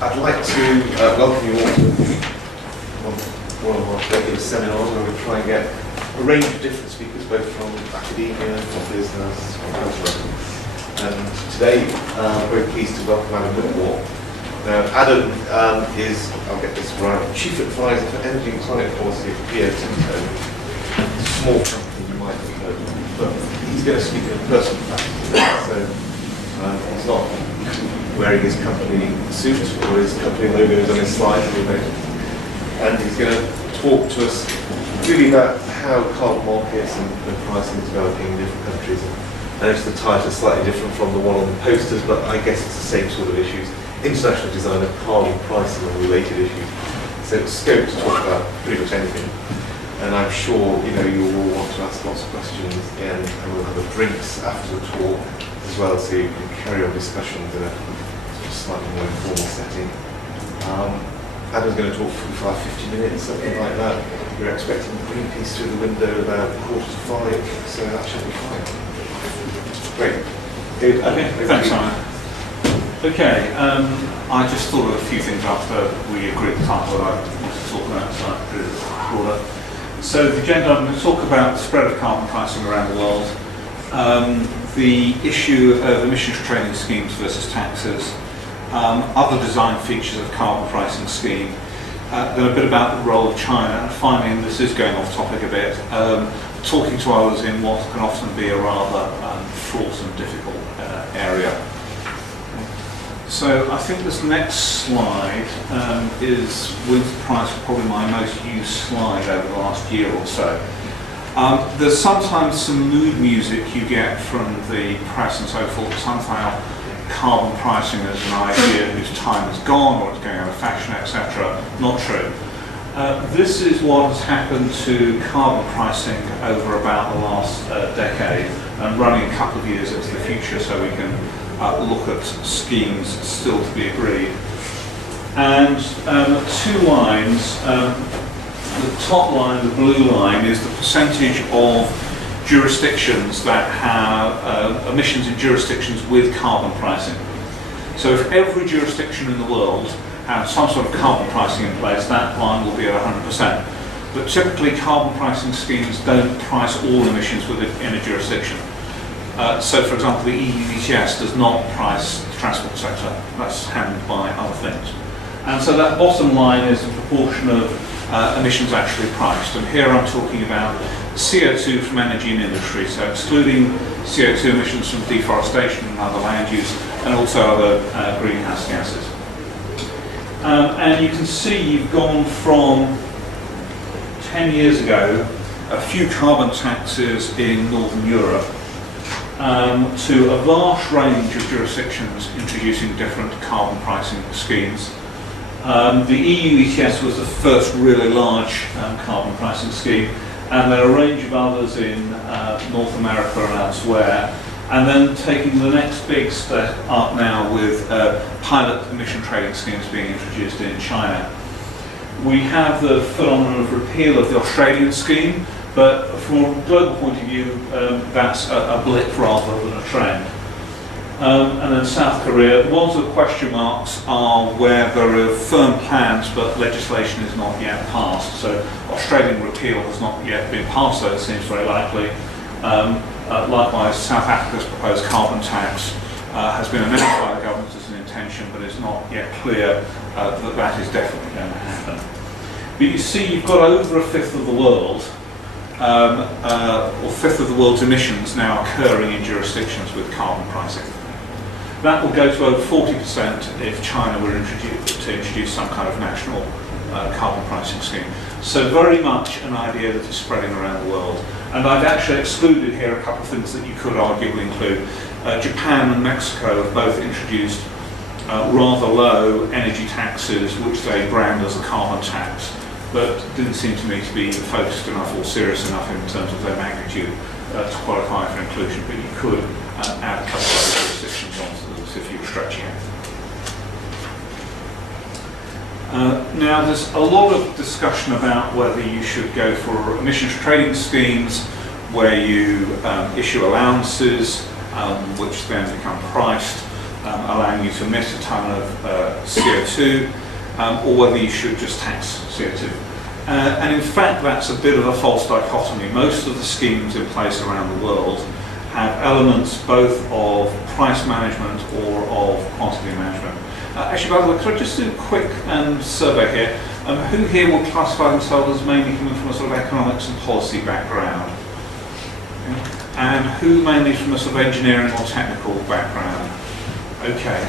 I'd like to welcome you all to one of our regular seminars where we try and get a range of different speakers, both from academia, from business, from culture. And today, I'm very pleased to welcome Adam Whitmore. Now, Adam is, I'll get this right, Chief Advisor for Energy and Climate Policy at Tinto. It's a small company you might have heard of, but he's going to speak in a personal capacity. So he's not wearing his company suit or his company logos on his slides, and he's going to talk to us really about how carbon markets and pricing is developing in different countries. I notice the title is slightly different from the one on the posters, but I guess it's the same sort of issues. International design of carbon pricing and related issues. So it's scope to talk about pretty much anything. And I'm sure you all want to ask lots of questions again, and we'll have a drinks after the talk as well, so you can carry on discussions in a slightly more informal setting. Adam's going to talk for 50 minutes, something like that. You're expecting Greenpeace through the window about 4:45, so that should be fine. Great. Good. Okay, thanks, Simon. Okay, I just thought of a few things after we agreed the title that I wanted to talk about, so I put it broader. So the agenda, I'm going to talk about the spread of carbon pricing around the world, the issue of emissions trading schemes versus taxes, other design features of carbon pricing scheme, then a bit about the role of China, and finally, and this is going off topic a bit, talking to others in what can often be a rather fraught and difficult area. So I think this next slide is, with price, probably my most used slide over the last year or so. There's sometimes some mood music you get from the press and so forth, somehow carbon pricing as an idea whose time is gone or it's going out of fashion, etc. Not true. This is what has happened to carbon pricing over about the last decade, and running a couple of years into the future so we can look at schemes still to be agreed. And two lines. The top line, the blue line, is the percentage of jurisdictions that have emissions in jurisdictions with carbon pricing. So if every jurisdiction in the world has some sort of carbon pricing in place, that line will be at 100%. But typically carbon pricing schemes don't price all emissions within a jurisdiction. So for example, the EU ETS does not price the transport sector. That's handled by other things. And so that bottom line is the proportion of emissions actually priced. And here I'm talking about CO2 from energy and industry, so excluding CO2 emissions from deforestation and other land use, and also other greenhouse gases. And you can see you've gone from 10 years ago, a few carbon taxes in Northern Europe, to a vast range of jurisdictions introducing different carbon pricing schemes. The EU ETS was the first really large carbon pricing scheme, and there are a range of others in North America and elsewhere, and then taking the next big step up now with pilot emission trading schemes being introduced in China. We have the phenomenon of repeal of the Australian scheme, but from a global point of view, that's a blip rather than a trend. And then South Korea, the ones with question marks are where there are firm plans but legislation is not yet passed. So Australian repeal has not yet been passed, though it seems very likely. Likewise, South Africa's proposed carbon tax has been announced by the government as an intention, but it's not yet clear that that is definitely going to happen. But you see, you've got over a fifth of the world, or fifth of the world's emissions now occurring in jurisdictions with carbon pricing. That will go to over 40% if China were to introduce some kind of national carbon pricing scheme. So very much an idea that is spreading around the world. And I've actually excluded here a couple of things that you could arguably include. Japan and Mexico have both introduced rather low energy taxes, which they brand as a carbon tax, but didn't seem to me to be focused enough or serious enough in terms of their magnitude to qualify for inclusion. But you could add a couple of other jurisdictions onto this if you were stretching it. Now, there's a lot of discussion about whether you should go for emissions trading schemes where you issue allowances, which then become priced, allowing you to emit a ton of CO2, or whether you should just tax CO2. And in fact, that's a bit of a false dichotomy. Most of the schemes in place around the world have elements both of price management or of quantity management. Actually, by the way, could I just do a quick survey here? Who here will classify themselves as mainly coming from a sort of economics and policy background? Okay. And who mainly from a sort of engineering or technical background? Okay,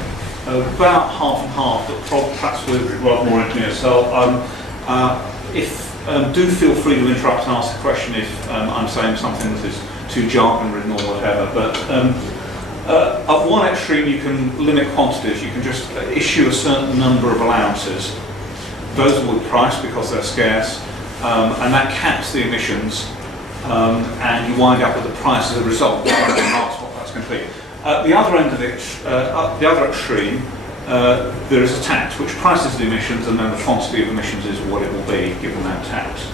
about half and half, but perhaps with rather more engineers. So do feel free to interrupt and ask a question if I'm saying something that is too jargon written or whatever. But at one extreme, you can limit quantities. You can just issue a certain number of allowances. Those will be priced because they're scarce, and that caps the emissions, and you wind up with the price as a result. That's what that's going to be. At the other end of it, the other extreme, there is a tax which prices the emissions, and then the quantity of emissions is what it will be given that tax.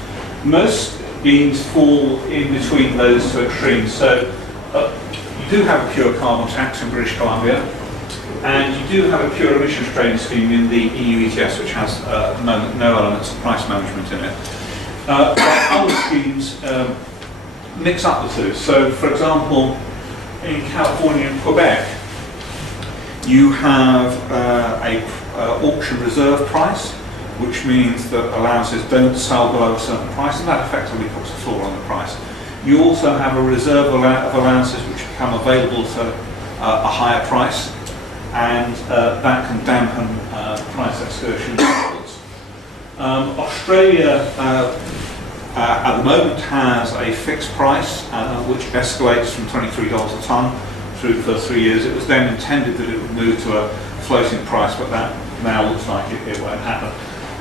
Most schemes fall in between those two extremes. So you do have a pure carbon tax in British Columbia, and you do have a pure emissions trading scheme in the EU ETS, which has at the moment no elements of price management in it. But other schemes mix up the two. So, for example, in California and Quebec, you have a auction reserve price, which means that allowances don't sell below a certain price, and that effectively puts a floor on the price. You also have a reserve of allowances which become available to a higher price, and that can dampen price excursion upwards. Australia at the moment has a fixed price which escalates from $23 a tonne through the first 3 years. It was then intended that it would move to a floating price, but that now looks like it won't happen.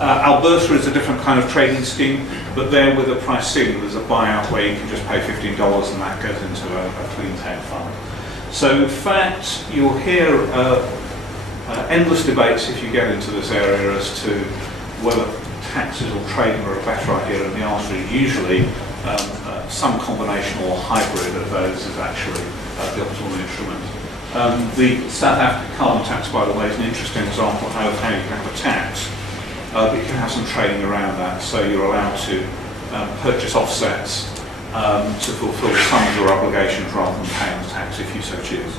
Alberta is a different kind of trading scheme, but there with a price ceiling, there's a buyout where you can just pay $15 and that goes into a clean tech fund. So in fact, you'll hear endless debates if you get into this area as to whether taxes or trading are a better idea, and the answer is usually some combination or hybrid of those is actually the optimal instrument. The South African carbon tax, by the way, is an interesting example of how you can have a tax, but you can have some trading around that. So you're allowed to purchase offsets to fulfil some of your obligations rather than paying the tax if you so choose.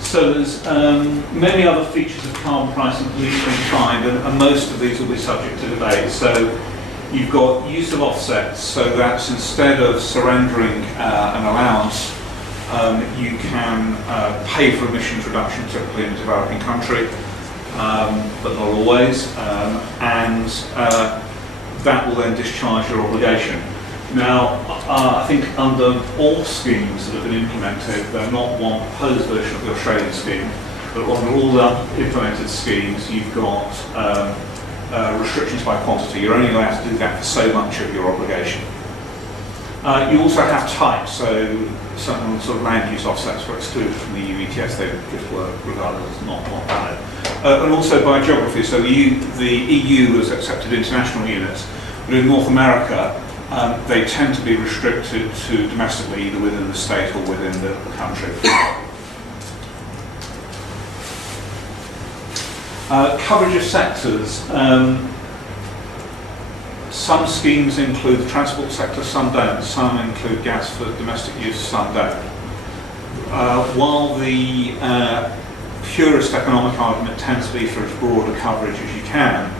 So there's many other features of carbon pricing that we've been defined, and most of these will be subject to debate. So you've got use of offsets, so that's instead of surrendering an allowance, you can pay for emissions reduction, typically in a developing country, but not always, and that will then discharge your obligation. Now, I think under all schemes that have been implemented, they're not one proposed version of the Australian scheme, but under all the implemented schemes, you've got restrictions by quantity. You're only allowed to do that for so much of your obligation. You also have type, so certain sort of land use offsets were excluded from the EU ETS. They just were regarded as not valid. And also by geography, so the EU has accepted international units, but in North America, they tend to be restricted to domestically, either within the state or within the country. Coverage of sectors. Some schemes include the transport sector, some don't. Some include gas for domestic use, some don't. While the purest economic argument tends to be for as broad a coverage as you can,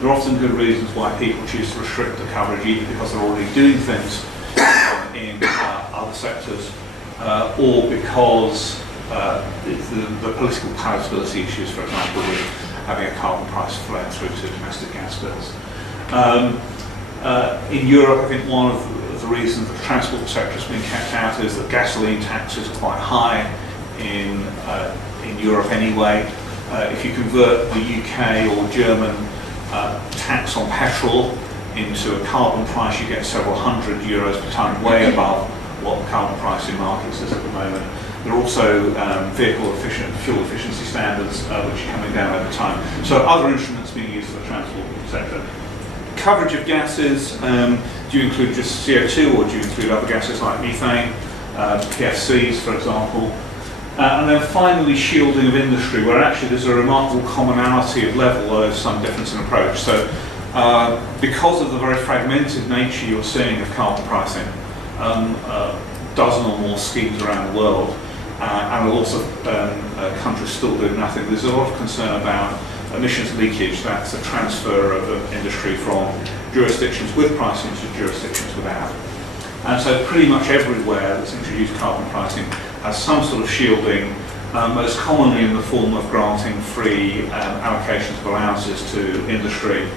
there are often good reasons why people choose to restrict the coverage, either because they're already doing things in other sectors, or because the political palatability issues, for example, with having a carbon price flow through to domestic gas bills. In Europe, I think one of the reasons that the transport sector has been kept out is that gasoline taxes are quite high in Europe anyway. If you convert the UK or German tax on petrol into a carbon price, you get several hundred euros per tonne, way above what the carbon price in markets is at the moment. There are also fuel efficiency standards which are coming down over time. So other instruments being used for the transport sector. coverage of gases, do you include just CO2 or do you include other gases like methane, PFCs for example? And then finally shielding of industry, where actually there's a remarkable commonality of level, although there's some difference in approach. So because of the very fragmented nature you're seeing of carbon pricing, a dozen or more schemes around the world, and lots of countries still doing nothing, there's a lot of concern about emissions leakage. That's a transfer of industry from jurisdictions with pricing to jurisdictions without. And so pretty much everywhere that's introduced carbon pricing has some sort of shielding, most commonly in the form of granting free allocations of allowances to industry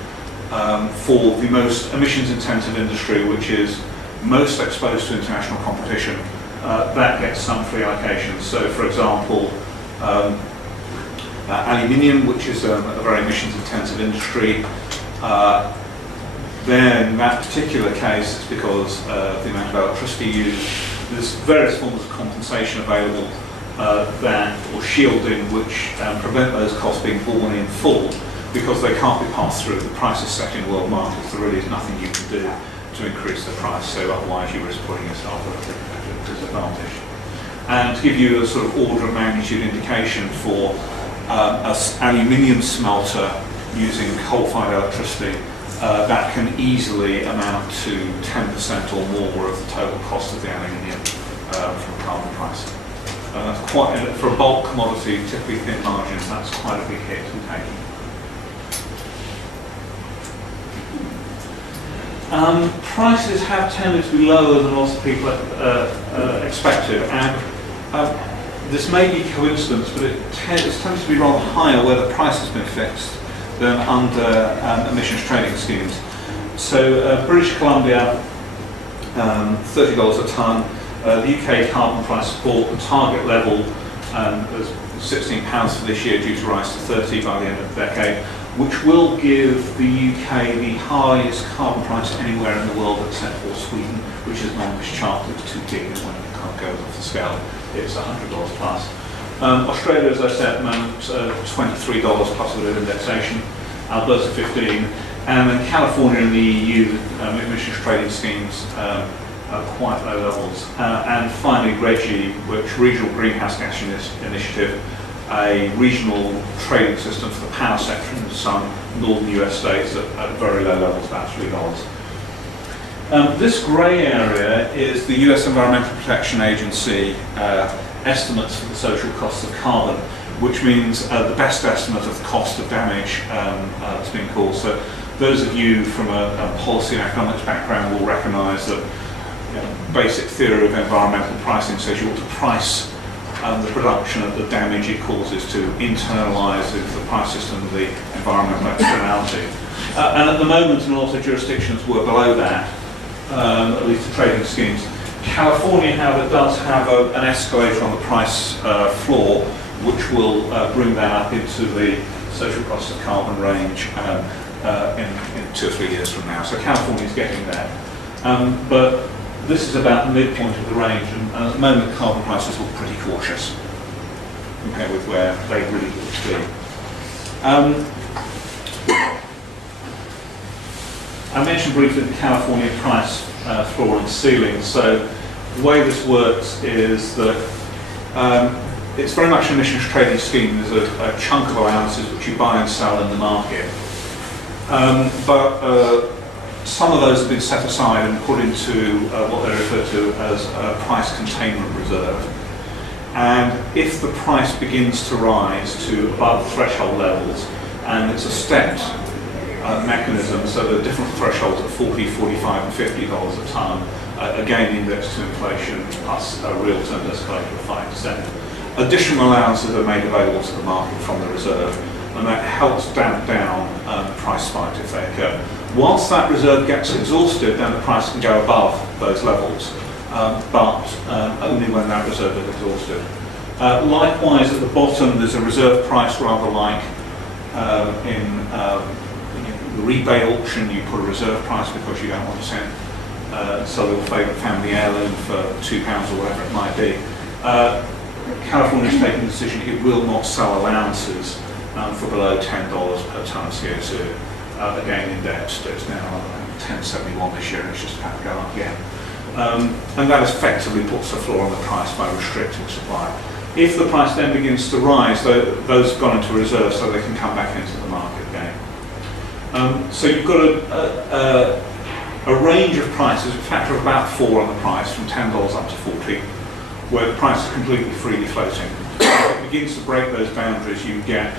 for the most emissions intensive industry, which is most exposed to international competition. That gets some free allocations. So for example, aluminium, which is a very emissions intensive industry, then in that particular case, it's because of the amount of electricity used, there's various forms of compensation available or shielding, which prevent those costs being borne in full because they can't be passed through. The price is set in world markets. There really is nothing you can do to increase the price, so otherwise you risk putting yourself at a competitive disadvantage. And to give you a sort of order of magnitude indication for an aluminium smelter using coal-fired electricity, that can easily amount to 10% or more of the total cost of the aluminium from carbon pricing. That's quite, for a bulk commodity, typically thin margins, that's quite a big hit to be taking. Prices have tended to be lower than lots of people expected, and this may be coincidence, but it's tended to be rather higher where the price has been fixed than under emissions trading schemes. So British Columbia, $30 a tonne. The UK carbon price support, the target level is £16 for this year, due to rise to 30 by the end of the decade, which will give the UK the highest carbon price anywhere in the world except for Sweden, which is on this chart that's too big when it can't go off the scale. It's $100 plus. Australia, as I said, at the moment, $23 plus a bit of indexation. Alberta 15, and then California and the EU emissions trading schemes are quite low levels. And finally, RGGI, which Regional Greenhouse Gas Initiative, a regional trading system for the power sector in some northern US states at very low levels, about $3. This grey area is the US Environmental Protection Agency estimates for the social costs of carbon, which means the best estimate of the cost of damage that's being caused. So those of you from a policy and economics background will recognise that basic theory of environmental pricing says you ought to price the production of the damage it causes to internalise into the price system the environmental externality. And at the moment in a lot of jurisdictions we're below that, at least the trading schemes. California, however, does have an escalator on the price floor, which will bring that up into the social cost of carbon range in 2 or 3 years from now. So California is getting there. But this is about the midpoint of the range, and at the moment carbon prices look pretty cautious compared with where they really ought to be. I mentioned briefly the California price floor and ceiling. So the way this works is that it's very much an emissions trading scheme. There's a chunk of allowances which you buy and sell in the market. But some of those have been set aside and put into what they refer to as a price containment reserve. And if the price begins to rise to above threshold levels, and it's a stepped mechanism, so there are different thresholds at $40, $45 and $50 a tonne, again indexed to inflation plus a real term escalator of 5%. Additional allowances are made available to the market from the reserve, and that helps damp down price spikes if they occur. Once that reserve gets exhausted, then the price can go above those levels, but only when that reserve is exhausted. Likewise, at the bottom, there's a reserve price, rather like in the rebate auction. You put a reserve price because you don't want to sell your favourite family heirloom for £2 or whatever it might be. California's taken the decision it will not sell allowances for below $10 per tonne of CO2. again indexed. It's now 1071 this year, and it's just about to go up again. And that effectively puts the floor on the price by restricting supply. If the price then begins to rise, those have gone into reserve, so they can come back into the market again. So you've got a range of prices, a factor of about 4 on the price, from $10 up to 40, where the price is completely freely floating. If it begins to break those boundaries, you get,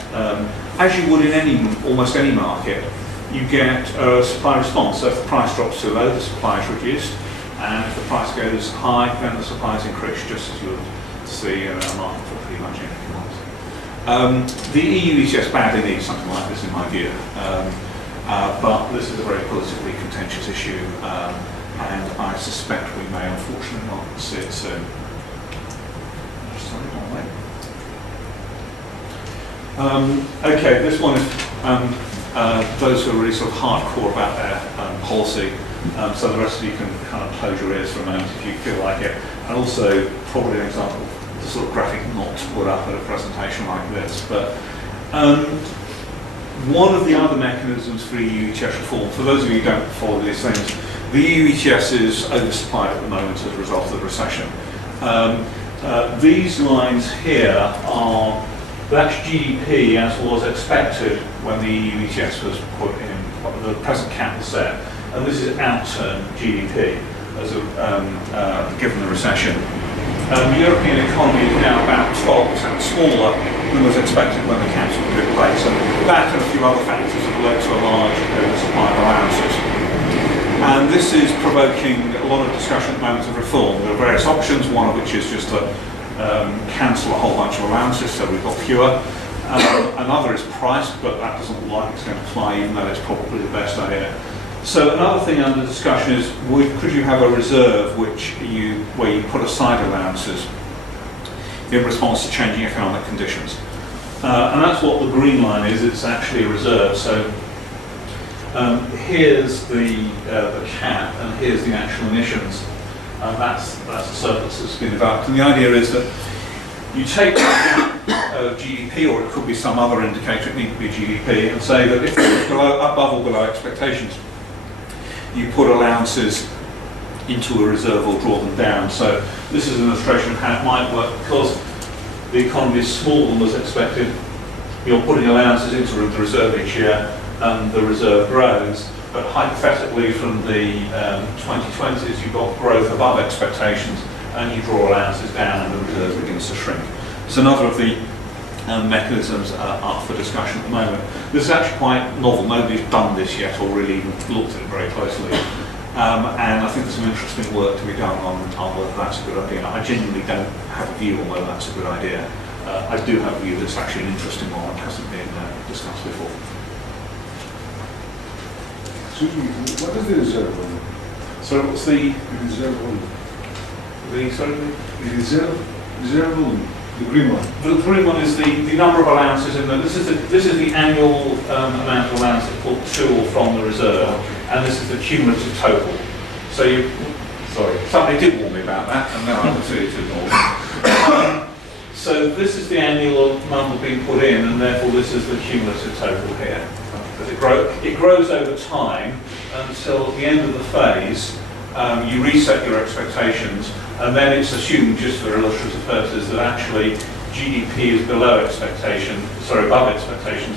as you would in almost any market, you get a supply response. So if the price drops too low, the supply is reduced, and if the price goes high, then the supply is increased, just as you would see in a market for pretty much anything else. The EU ETS badly needs something like this, in my view, but this is a very politically contentious issue, and I suspect we may unfortunately not see it soon. Okay, this one is those who are really sort of hardcore about their policy, so the rest of you can kind of close your ears for a moment if you feel like it, and also probably an example of the sort of graphic not to put up at a presentation like this. But one of the other mechanisms for EU ETS reform, for those of you who don't follow these things, the EU ETS is oversupplied at the moment as a result of the recession. These lines here are, that's GDP as was expected when the EU ETS was put in, the present cap was set, and this is outturn GDP as given the recession. The European economy is now about 12% smaller than was expected when the caps were put in place, and that and a few other factors have led to a large oversupply of allowances. And this is provoking a lot of discussion at the moment of reform. There are various options, one of which is just to cancel a whole bunch of allowances so we've got fewer. Another is price, but that doesn't look like it's going to fly, even though it's probably the best idea. So another thing under discussion is, could you have a reserve where you put aside allowances in response to changing economic conditions? And that's what the green line is. It's actually a reserve. So here's the cap, and here's the actual emissions. That's the surplus that's been developed. And the idea is that you take the gap of GDP, or it could be some other indicator, it needs to be GDP, and say that if it's above or below expectations, you put allowances into a reserve or draw them down. So this is an illustration of how it might work. Because the economy is smaller than was expected, you're putting allowances into the reserve each year, and the reserve grows. But hypothetically, from the 2020s, you've got growth above expectations, and you draw allowances down, and the reserve begins to shrink. It's another of the mechanisms up for discussion at the moment. This is actually quite novel. Nobody's done this yet or really looked at it very closely. And I think there's some interesting work to be done on whether that's a good idea. I genuinely don't have a view on whether that's a good idea. I do have a view that's actually an interesting one and hasn't been discussed before. Excuse me, what is the reserve one? So what's the reserve one? The Reserve one, the green one. The green one is the number of allowances in the. This is the annual amount of allowances pulled to or from the reserve, and this is the cumulative total. So somebody did warn me about that, and now I'm considered to ignore it. So this is the annual number being put in, and therefore this is the cumulative total here. It grows over time until at the end of the phase you reset your expectations, and then it's assumed, just for illustrative purposes, that actually GDP is above expectations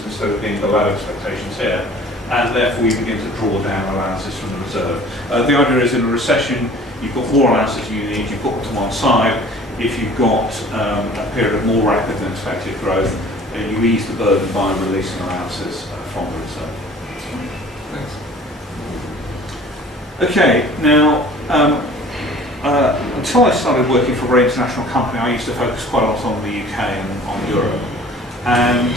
instead of being below expectations here, and therefore you begin to draw down allowances from the reserve. The idea is in a recession, you've got more allowances you need, you put them to one side. If you've got a period of more rapid than expected growth, you ease the burden by releasing allowances from the reserve. Thanks. Okay, now, until I started working for a very international company, I used to focus quite a lot on the UK and on Europe. And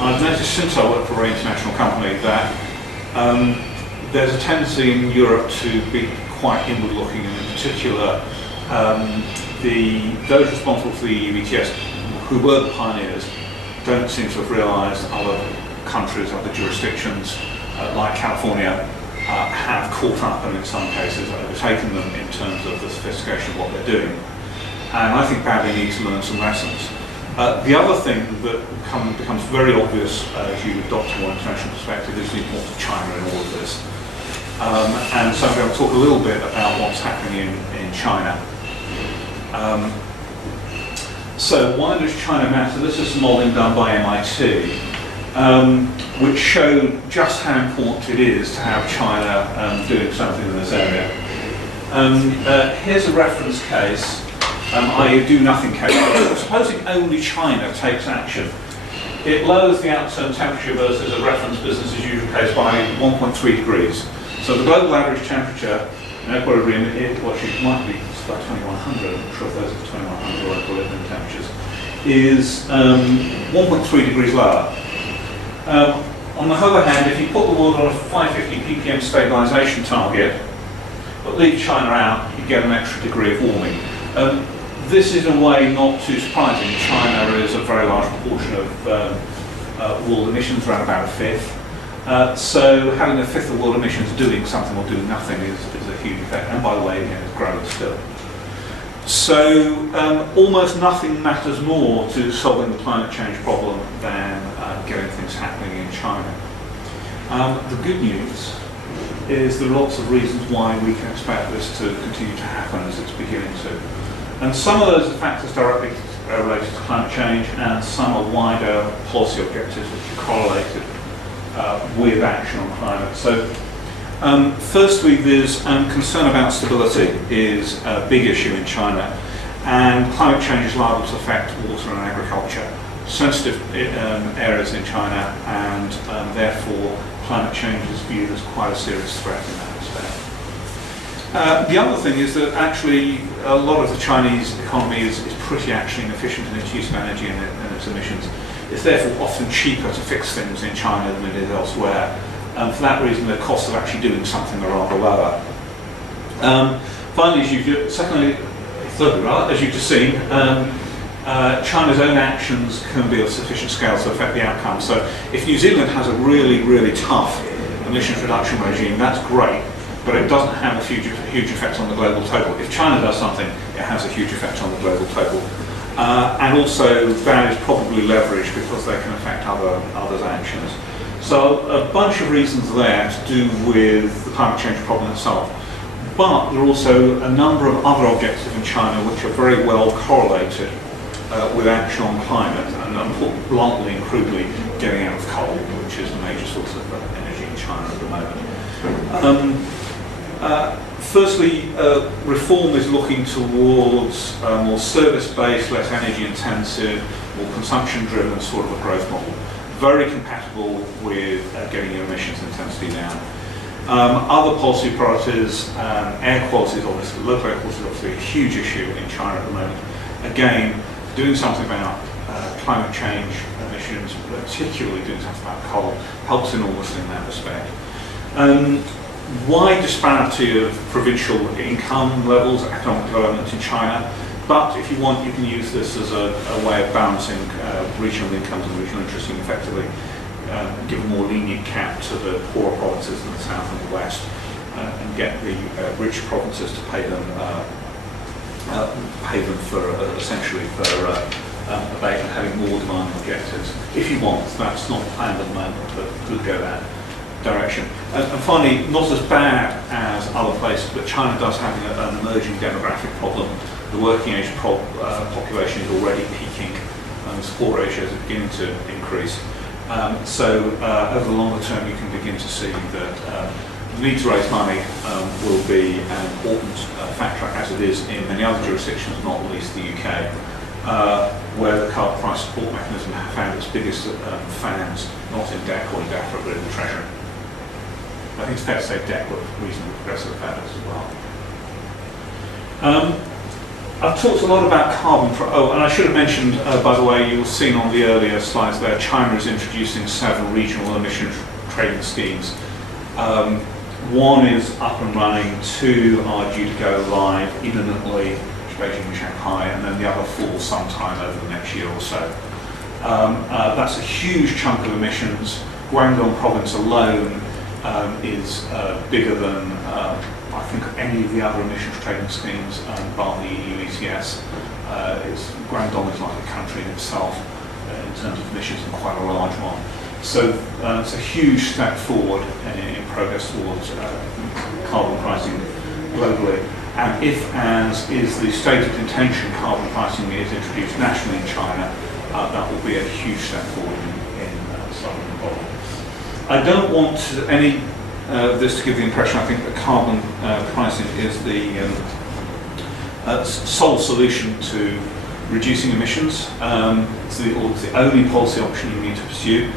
I've noticed since I worked for a very international company that there's a tendency in Europe to be quite inward-looking, and in particular, those responsible for the EU ETS, who were the pioneers, don't seem to have realised other countries, other jurisdictions, like California, have caught up and in some cases overtaken them in terms of the sophistication of what they're doing. And I think badly need to learn some lessons. The other thing that becomes very obvious as you adopt a more international perspective is the importance of China in all of this. And so I'm going to talk a little bit about what's happening in China. So why does China matter? This is modelling done by MIT, which showed just how important it is to have China doing something in this area. Here's a reference case. I do nothing case. Supposing only China takes action, it lowers the outturn temperature versus a reference business as usual case by 1.3 degrees. So the global average temperature in equilibrium, it might be about 2100, I'm not sure if those are 2100 or equilibrium temperatures, is 1.3 degrees lower. On the other hand, if you put the world on a 550 ppm stabilisation target, but leave China out, you get an extra degree of warming. This is in a way not too surprising. China is a very large proportion of world emissions, around about a fifth. So having a fifth of world emissions doing something or doing nothing is a huge effect. And by the way, again, it's growing still. So almost nothing matters more to solving the climate change problem than getting things happening in China. The good news is there are lots of reasons why we can expect this to continue to happen as it's beginning to. And some of those are factors directly related to climate change, and some are wider policy objectives which are correlated with action on climate. So firstly, there's concern about stability is a big issue in China, and climate change is liable to affect water and agriculture, sensitive areas in China, and therefore climate change is viewed as quite a serious threat in that respect. The other thing is that actually a lot of the Chinese economy is pretty actually inefficient in its use of energy and its emissions. It's therefore often cheaper to fix things in China than it is elsewhere. And for that reason, the cost of actually doing something are rather lower. Finally, thirdly, as you've just seen, China's own actions can be of sufficient scale to affect the outcome. So if New Zealand has a really, really tough emissions reduction regime, that's great, but it doesn't have a huge effect on the global total. If China does something, it has a huge effect on the global total. And also that is probably leveraged because they can affect others' actions. So a bunch of reasons there to do with the climate change problem itself. But there are also a number of other objectives in China which are very well correlated with action on climate, and put bluntly and crudely, getting out of coal, which is the major source of energy in China at the moment. Firstly, reform is looking towards a more service-based, less energy-intensive, more consumption-driven sort of a growth model. Very compatible with getting your emissions intensity down. Other policy priorities, air quality is obviously, local air quality is obviously a huge issue in China at the moment. Again, doing something about climate change emissions, particularly doing something about coal, helps enormously in that respect. Wide disparity of provincial income levels, economic development in China, but if you want, you can use this as a way of balancing regional incomes and regional interests, and effectively give a more lenient cap to the poorer provinces in the south and the west, and get the rich provinces to pay them for essentially for abatement, having more demanding objectives. If you want, that's not planned at the moment, but could go that direction. And finally, not as bad as other places, but China does have an emerging demographic problem. The working age population is already peaking, and support ratios are beginning to increase. So over the longer term, you can begin to see that the need to raise money will be an important factor, as it is in many other jurisdictions, not least the UK, where the carbon price support mechanism found its biggest fans not in DEC or in DAFRA, but in the Treasury. I think it's fair to say DEC were reasonably progressive about it as well. I've talked a lot about carbon. And I should have mentioned, by the way, you've seen on the earlier slides there, China is introducing 7 regional emission trading schemes. One is up and running, 2 are due to go live imminently, Beijing and Shanghai, and then the other 4 sometime over the next year or so. That's a huge chunk of emissions. Guangdong province alone is bigger than I think, any of the other emissions trading schemes, bar the EU ETS. Grantham is like a country in itself in terms of emissions, and quite a large one. So it's a huge step forward in progress towards carbon pricing globally. And if, as is the stated intention, carbon pricing is introduced nationally in China, that will be a huge step forward in solving the problem. I don't want this to give the impression, I think, that carbon pricing is the sole solution to reducing emissions. It's the only policy option you need to pursue.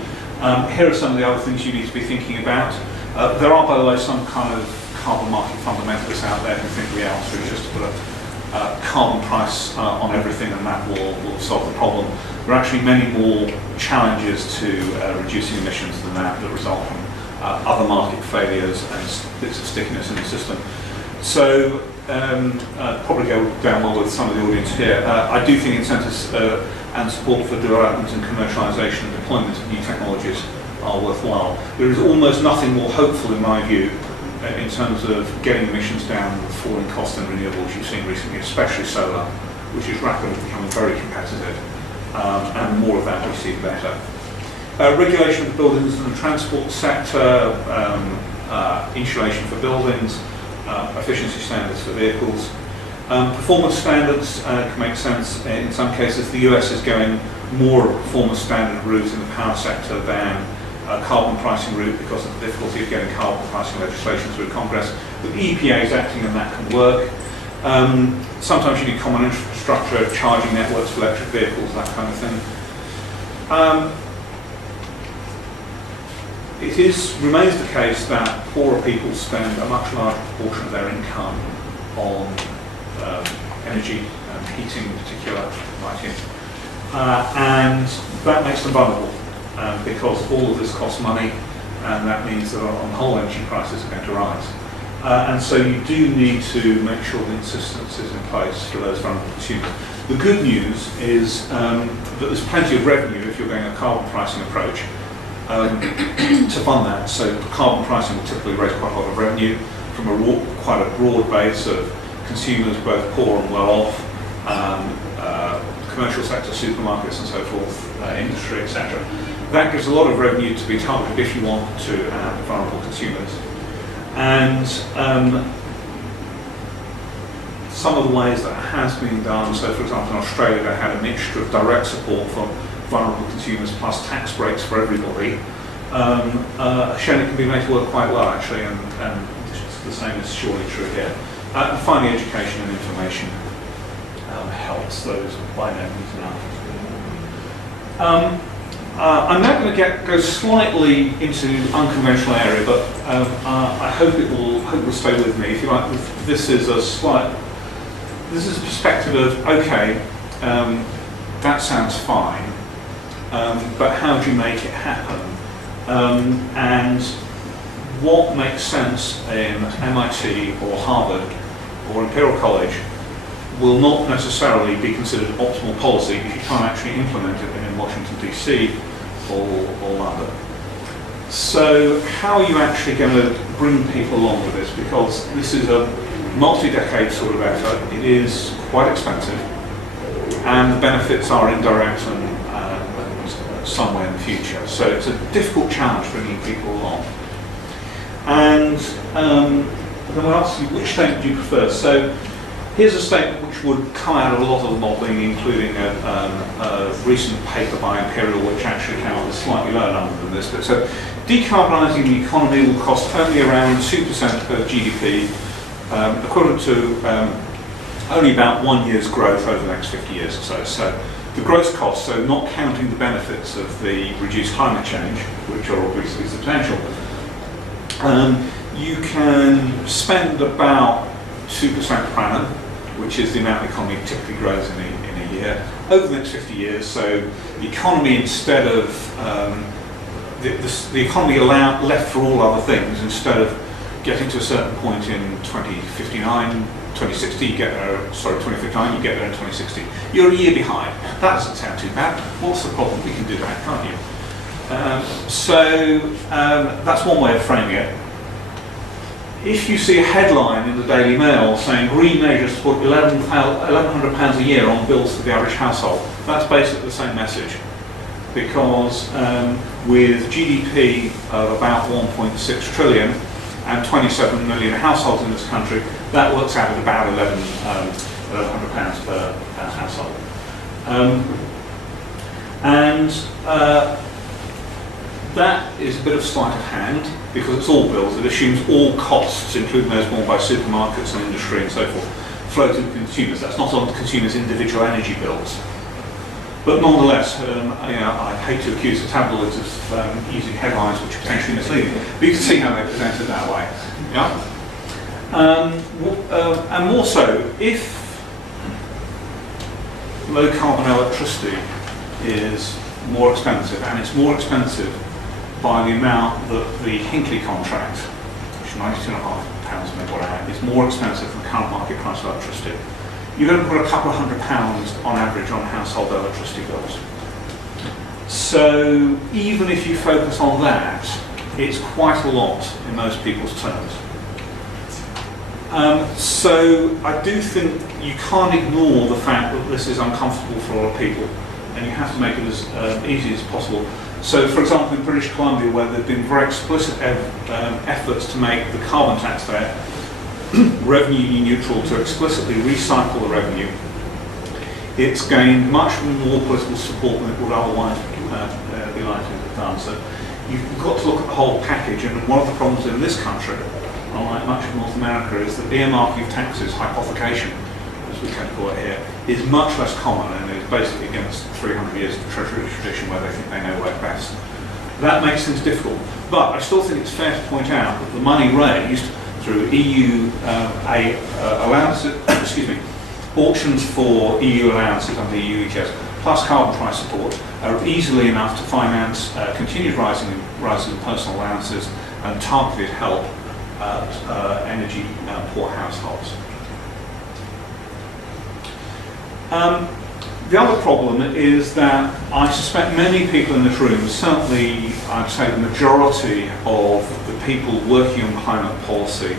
Here are some of the other things you need to be thinking about. There are, by the way, some kind of carbon market fundamentalists out there who think the answer is just to put a carbon price on everything and that will solve the problem. There are actually many more challenges to reducing emissions than that result from other market failures and bits of stickiness in the system. So probably go down well with some of the audience here. I do think incentives and support for development and commercialisation and deployment of new technologies are worthwhile. There is almost nothing more hopeful, in my view, in terms of getting emissions down with falling costs in renewables you've seen recently, especially solar, which is rapidly becoming very competitive, and more of that we see better. Regulation of the buildings and the transport sector, insulation for buildings, efficiency standards for vehicles. Performance standards can make sense. In some cases, the US is going more of a performance standard route in the power sector than a carbon pricing route because of the difficulty of getting carbon pricing legislation through Congress. But the EPA is acting and that can work. Sometimes you need common infrastructure, charging networks for electric vehicles, that kind of thing. It remains the case that poorer people spend a much larger proportion of their income on energy and heating in particular, lighting, and that makes them vulnerable because all of this costs money, and that means that on the whole energy prices are going to rise. And so you do need to make sure the insistence is in place for those vulnerable consumers. The good news is that there's plenty of revenue if you're going a carbon pricing approach to fund that. So carbon pricing will typically raise quite a lot of revenue from quite a broad base of consumers, both poor and well off, commercial sector, supermarkets and so forth, industry, etc. That gives a lot of revenue to be targeted if you want to vulnerable consumers. And some of the ways that has been done, so for example in Australia they had a mixture of direct support for vulnerable consumers plus tax breaks for everybody, shown it can be made to work quite well actually, and the same is surely true here. And finally, education and information helps those by no means enough. I'm now going to go slightly into unconventional area, but I hope it will stay with me. If you like, this is a perspective of okay, that sounds fine, but how do you make it happen? And what makes sense in MIT or Harvard or Imperial College will not necessarily be considered optimal policy if you can't actually implement it in Washington DC or London. So how are you actually going to bring people along with this? Because this is a multi-decade sort of effort. It is quite expensive, and the benefits are indirect and somewhere in the future. So it's a difficult challenge bringing people along. And then we'll ask you, which statement do you prefer? So here's a statement which would come out of a lot of the modelling, including a recent paper by Imperial, which actually came out with a slightly lower number than this. But so, decarbonising the economy will cost only around 2% of GDP, equivalent to only about 1 year's growth over the next 50 years or so. So the gross cost, so not counting the benefits of the reduced climate change, which are obviously substantial, you can spend about 2% per annum, which is the amount the economy typically grows in a year, over the next 50 years. So the economy, instead of the economy left for all other things, instead of getting to a certain point in 2059, 2060, you get there, 2059, you get there in 2060. You're a year behind. That doesn't sound too bad. What's the problem? We can do that, can't you? So that's one way of framing it. if you see a headline in the Daily Mail saying Green measures to put £1,100 a year on bills for the average household, that's basically the same message. Because with GDP of about 1.6 trillion and 27 million households in this country, that works out at about £1,100 per household. That is a bit of sleight of hand, because it's all bills. It assumes all costs, including those borne by supermarkets and industry and so forth, flow to consumers. That's not on consumers' individual energy bills. But nonetheless, I hate to accuse the tabloids of using headlines which are potentially misleading, but you can see how they present it that way. Yeah? And more so, if low carbon electricity is more expensive, and it's more expensive by the amount that the Hinkley contract, which is £92.5 a megawatt hour, is more expensive than the current market price of electricity, you're going to put a couple of £100 on average on household electricity bills. So even if you focus on that, it's quite a lot in most people's terms. So I do think you can't ignore the fact that this is uncomfortable for a lot of people, and you have to make it as easy as possible. So, for example, in British Columbia, where there have been very explicit efforts to make the carbon tax there revenue neutral, to explicitly recycle the revenue, it's gained much more political support than it would otherwise be likely to have done. So you've got to look at the whole package, and one of the problems in this country, unlike much of North America, is that earmarking of taxes, hypothecation, as we can call it here, is much less common, and is basically against 300 years of Treasury tradition where they think they know where best. That makes things difficult. But I still think it's fair to point out that the money raised through EU allowances, auctions for EU allowances under EU ETS, plus carbon price support, are easily enough to finance continued rising in personal allowances and targeted help at energy poor households. The other problem is that I suspect many people in this room, certainly I'd say the majority of the people working on climate policy,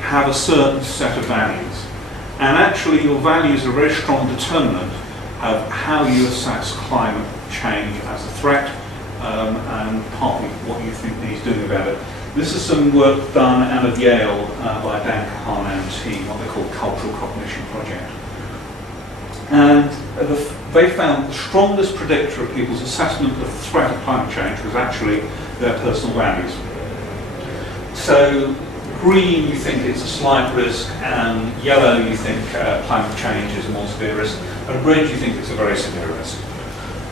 have a certain set of values. And actually your values are a very strong determinant of how you assess climate change as a threat, and partly what you think needs doing about it. This is some work done out of Yale by Dan Kahan and team, what they call Cultural Cognition Project. And they found the strongest predictor of people's assessment of the threat of climate change was actually their personal values. So green, you think it's a slight risk, and yellow, you think climate change is a more severe risk, and red, you think it's a very severe risk.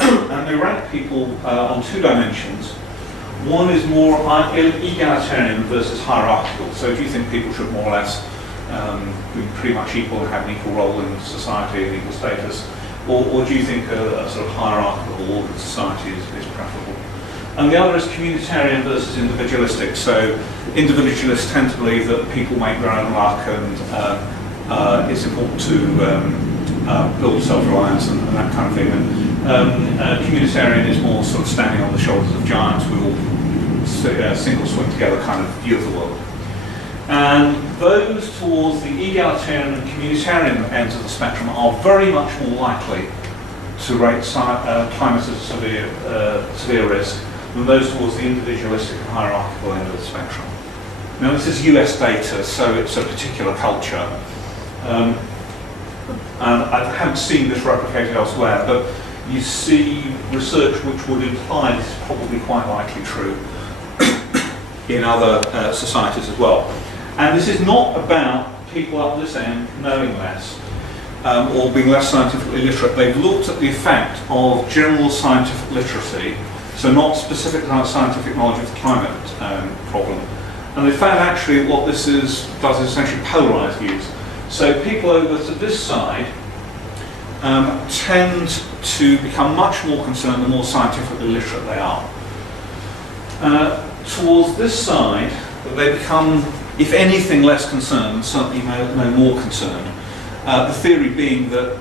And they rank people on two dimensions. One is more egalitarian versus hierarchical. So do you think people should more or less be pretty much equal and have an equal role in society and equal status, or do you think a sort of hierarchical ordered society is preferable? And the other is communitarian versus individualistic. So individualists tend to believe that people make their own luck, and it's important to build self-reliance and that kind of thing. And communitarian is more sort of standing on the shoulders of giants, we all single swim together kind of view of the world. And those towards the egalitarian and communitarian ends of the spectrum are very much more likely to rate climate as a severe risk than those towards the individualistic and hierarchical end of the spectrum. Now this is US data, so it's a particular culture. And I haven't seen this replicated elsewhere, but you see research which would imply this is probably quite likely true in other societies as well. And this is not about people up this end knowing less or being less scientifically literate. They've looked at the effect of general scientific literacy, so not specific scientific knowledge of the climate problem. And they found actually what this does is essentially polarise views. So people over to this side tend to become much more concerned the more scientifically literate they are. Towards this side, they become, if anything, less concerned, and certainly no more concerned. The theory being that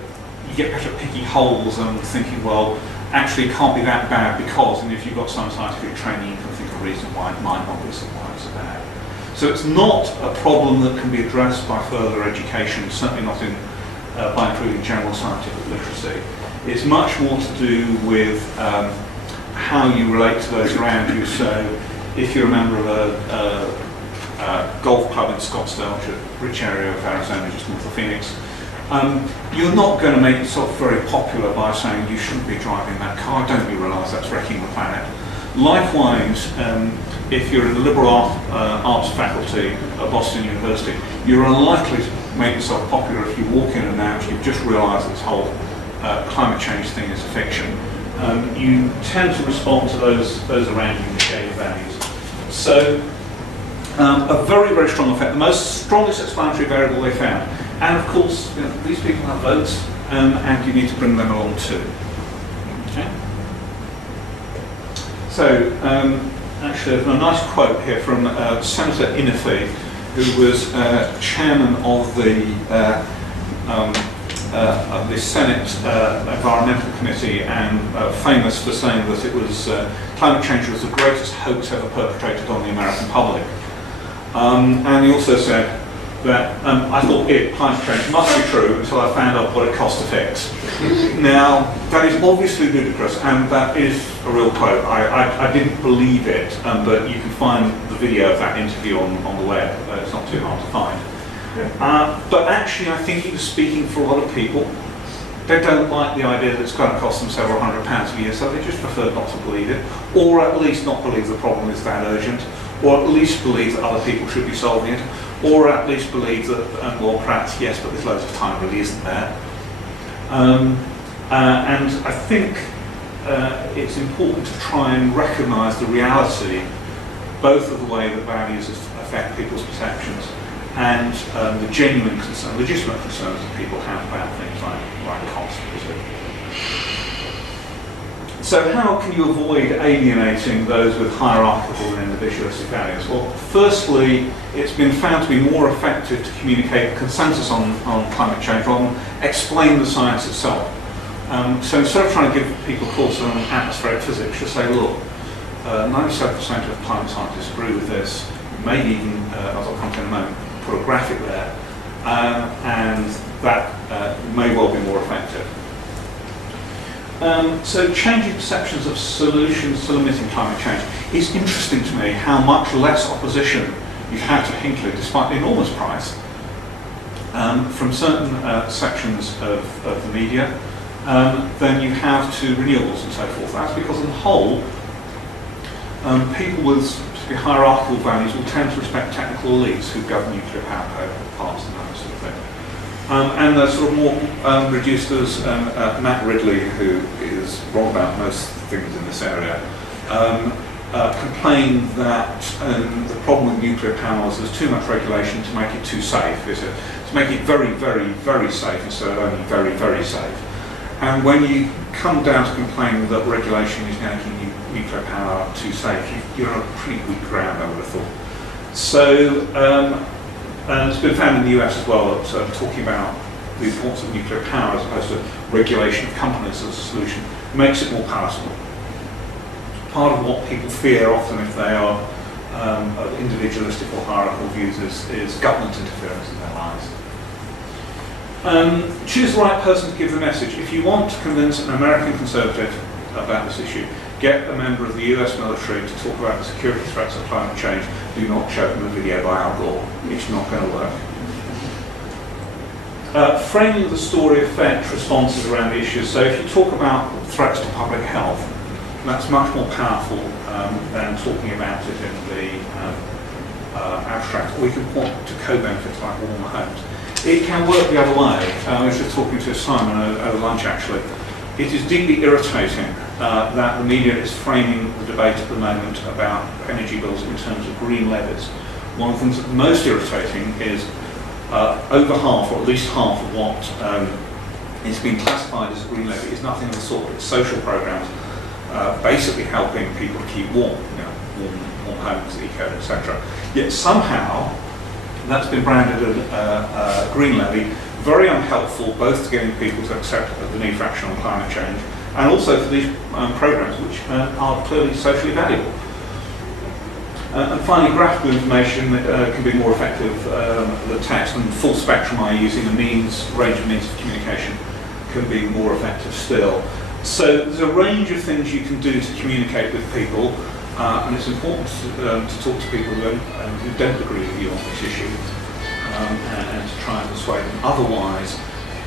you get better at picking holes and thinking, well, actually it can't be that bad because, and if you've got some scientific training, you can think of a reason why it might not be so bad. So it's not a problem that can be addressed by further education, certainly not by improving general scientific literacy. It's much more to do with how you relate to those around you. So if you're a member of a golf club in Scottsdale, which is a rich area of Arizona, just north of Phoenix, you're not going to make yourself very popular by saying you shouldn't be driving that car. Don't you realise that's wrecking the planet? Likewise, if you're in the liberal arts faculty at Boston University, you're unlikely to make yourself popular if you walk in and out, you've just realised this whole climate change thing is a fiction. You tend to respond to those around you and share your values. So, a very, very strong effect. The strongest explanatory variable they found. And of course, these people have votes, and you need to bring them along too. Okay? So, actually, there's a nice quote here from Senator Innerfeed, who was chairman of the Senate Environmental Committee, and famous for saying that it was climate change was the greatest hoax ever perpetrated on the American public. And he also said that I thought climate change must be true until I found out what it cost to fix. Now, that is obviously ludicrous, and that is a real quote. I didn't believe it, but you can find the video of that interview on the web. It's not too hard to find. But actually, I think he was speaking for a lot of people. They don't like the idea that it's going to cost them several £100s a year, so they just prefer not to believe it, or at least not believe the problem is that urgent, or at least believe that other people should be solving it, or at least believe that, well, perhaps yes, but there's loads of time really isn't there. And I think it's important to try and recognise the reality, both of the way that values affect people's perceptions, and the genuine concern, legitimate concerns that people have about things like cost. So how can you avoid alienating those with hierarchical and individualistic values? Well, firstly, it's been found to be more effective to communicate consensus on climate change rather than explain the science itself. So instead of trying to give people a course on atmospheric physics, just say, look, 97% of climate scientists agree with this, maybe even, as I'll come to in a moment, put a graphic there, and that may well be more effective. So changing perceptions of solutions to limiting climate change. It's interesting to me how much less opposition you've had to Hinkley, despite the enormous price, from certain sections of the media than you have to renewables and so forth. That's because on the whole, people with hierarchical values will tend to respect technical elites who govern nuclear power plants and that sort of thing. And they're sort of more reduced as Matt Ridley, who is wrong about most things in this area, complained that the problem with nuclear power is there's too much regulation to make it too safe, is it? To make it very, very, very safe instead of only very, very safe. And when you come down to complaining that regulation is making nuclear power too safe, you're on a pretty weak ground, I would have thought. So, and it's been found in the US as well that talking about the importance of nuclear power as opposed to regulation of companies as a solution makes it more palatable. Part of what people fear often if they are of individualistic or hierarchical views is government interference in their lives. Choose the right person to give the message. If you want to convince an American conservative about this issue, get a member of the US military to talk about the security threats of climate change. Do not show them a video by Al Gore. It's not going to work. Framing the story affects responses around the issues. So if you talk about threats to public health, that's much more powerful than talking about it in the abstract. We can point to co-benefits like warmer homes. It can work the other way. I was just talking to Simon over lunch actually. It is deeply irritating that the media is framing the debate at the moment about energy bills in terms of green levies. One of the things that's most irritating is over half, or at least half of what is being classified as a green levy is nothing of the sort. It's social programs basically helping people to keep warm, warm homes, eco, etc. Yet somehow that's been branded a green levy, very unhelpful both to getting people to accept the need for action on climate change and also for these programs which are clearly socially valuable. And finally, graphical information can be more effective than text, and full spectrum, i.e. using a range of means of communication, can be more effective still. So there's a range of things you can do to communicate with people, and it's important to talk to people who don't agree with you on this issue, and to try and persuade them. Otherwise,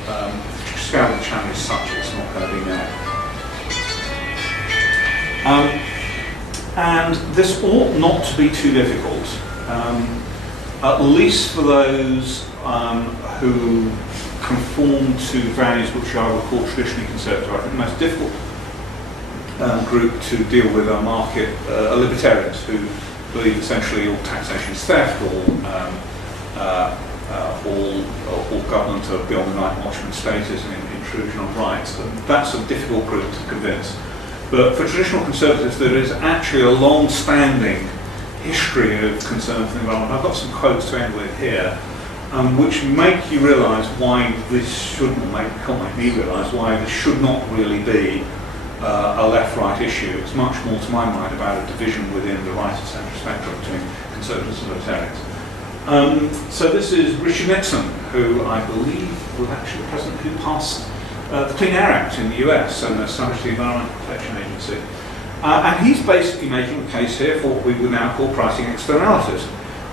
the scale of the challenge is such it's not going to be met. And this ought not to be too difficult, at least for those who conform to values which I would call traditionally conservative. I think the most difficult group to deal with are libertarians, who believe essentially all taxation is theft, all government are beyond the night watchman status and intrusion on rights. That's a difficult group to convince. But for traditional conservatives, there is actually a long-standing history of concern for the environment. I've got some quotes to end with here, which make you realise why this shouldn't make me realise why this should not really be a left-right issue. It's much more, to my mind, about a division within the right and centre spectrum between conservatives and libertarians. So this is Richard Nixon, who I believe was actually the president who passed the Clean Air Act in the US and established the Environmental Protection Agency. And he's basically making a case here for what we would now call pricing externalities.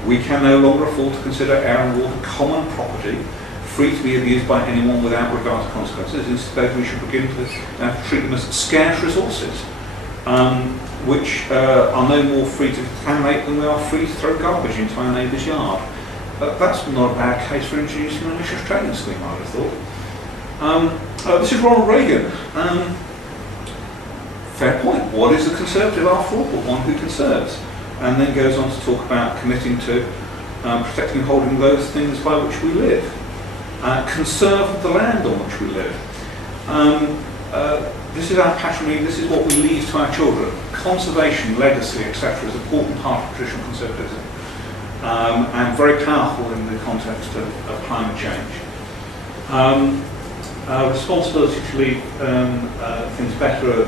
We can no longer afford to consider air and water common property, free to be abused by anyone without regard to consequences. Instead, we should begin to treat them as scarce resources, which are no more free to contaminate than we are free to throw garbage into our neighbour's yard. That's not a bad case for introducing an emissions trading scheme, I would have thought. This is Ronald Reagan. Fair point. What is a conservative after all? But one who conserves. And then goes on to talk about committing to protecting and holding those things by which we live. Conserve the land on which we live. This is our patrimony, this is what we leave to our children. Conservation, legacy, etc. is an important part of traditional conservatism, and very powerful in the context of climate change. Responsibility to leave things better,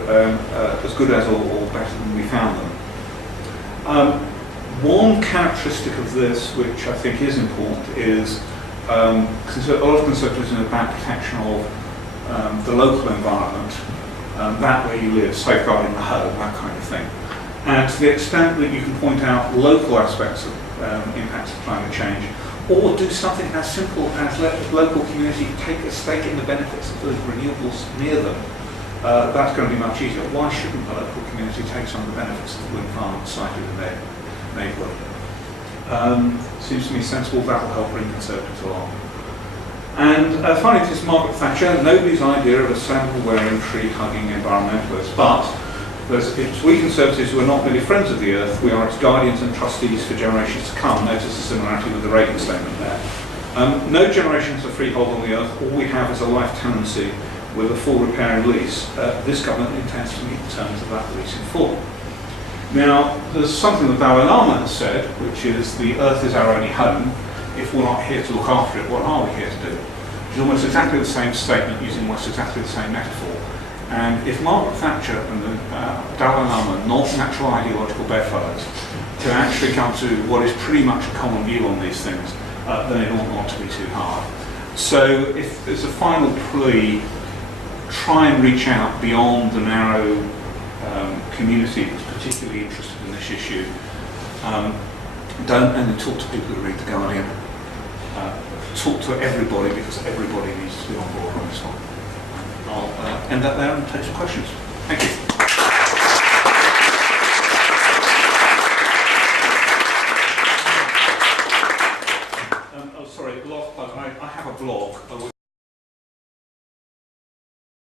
as good as or better than we found them. One characteristic of this, which I think is important, is a lot of conservatism is about protection of the local environment, that where you live, safeguarding the home, that kind of thing. And to the extent that you can point out local aspects of impacts of climate change, or do something as simple as let the local community take a stake in the benefits of those renewables near them, that's going to be much easier. Why shouldn't the local community take some of the benefits of the wind farm sited in their neighbourhood? Seems to me sensible. That'll help bring conservatives along. And finally, this is Margaret Thatcher. Nobody's idea of a sandal-wearing, tree-hugging environmentalist, but it's we conservatives who are not merely friends of the earth, we are its guardians and trustees for generations to come. Notice the similarity with the Reagan statement there. No generation has a freehold on the earth. All we have is a life tenancy with a full repair and lease. This government intends to meet the terms of that lease in full. Now, there's something that Dalai Lama has said, which is the earth is our only home. If we're not here to look after it, what are we here to do? It's almost exactly the same statement using almost exactly the same metaphor. And if Margaret Thatcher and the Dalai Lama are not natural ideological bedfellows to actually come to what is pretty much a common view on these things, then it ought not to be too hard. So if there's a final plea, try and reach out beyond the narrow community that's particularly interested in this issue. Don't only talk to people who read The Guardian. Talk to everybody, because everybody needs to be on board on this one. I'll end that there and take some questions. Thank you. Sorry, last plug. I have a blog.